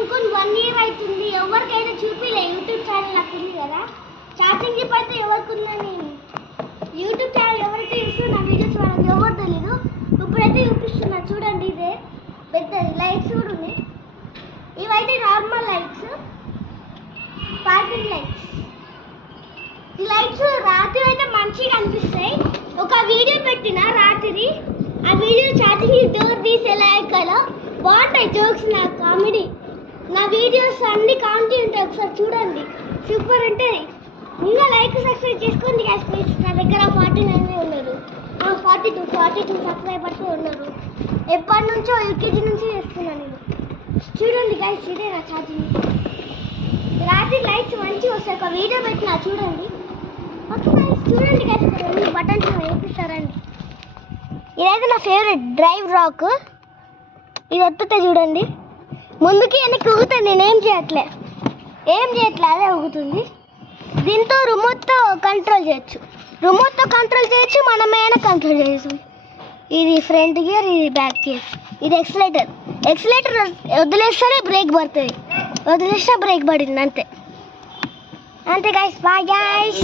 కొనుక్కొని 1 year అవుతుంది. ఎవరికైనా చూపిలే. యూట్యూబ్ ఛానల్ నాకు ఉంది కదా, ఛార్జింగ్ చిప్ అయితే ఎవరికి ఉందని. యూట్యూబ్ ఛానల్ ఎవరైతే చూస్తున్నా నా వీడియోస్ వాళ్ళకి ఎవరు తెలీదు. ఇప్పుడైతే చూపిస్తున్నా చూడండి. ఇదే పెద్ద లైట్స్ కూడా ఉన్నాయి. ఇవైతే నార్మల్ లైట్స్, పార్కింగ్ లైట్స్. ఈ లైట్స్ రాత్రి అయితే మంచిగా అనిపిస్తాయి. ఒక వీడియో పెట్టిన రాత్రి, ఆ వీడియో ఛార్జింగ్ డోర్ తీసి ఎలా ఎక్కాలో బాగుంటాయి జోక్స్. నా కామెడీ, నా వీడియోస్ అన్ని కామెడీ ఉంటాయి. ఒకసారి చూడండి, సూపర్ ఉంటుంది. ఇంకా లైక్ సబ్స్క్రైబ్ చేసుకోండి గ్యాస్. ప్లీజ్. నా దగ్గర 49 ఉన్నారు, 42 సబ్స్క్రైబర్స్ ఉన్నారు. ఎప్పటి నుంచో యూకేజీ నుంచి చేస్తున్నాను నేను. చూడండి గైస్, ఇదే నా ఛార్జింగ్. రాత్రి లైట్స్ మంచిగా వస్తాయి. ఒక వీడియో పెట్టినా చూడండి. ఓకే గైస్, చూడండి గైస్, బటన్స్ వేపిస్తారండి. ఇదైతే నా ఫేవరెట్ డ్రైవ్ రాక్. ఇది వస్తుంటే చూడండి, ముందుకి వెనక్కి ఊగుతుంది. నేనేం చేయట్లే, అదే ఊగుతుంది. దీంతో రిమోట్తో కంట్రోల్ చేయొచ్చు, మనమైనా కంట్రోల్ చేయొచ్చు. ఇది ఫ్రంట్ గేర్, ఇది బ్యాక్ గేర్, ఇది ఎక్సలేటర్ వదిలేస్తేనే బ్రేక్ పడుతుంది. వదిలేస్తే బ్రేక్ పడింది, అంతే గైస్. Bye guys.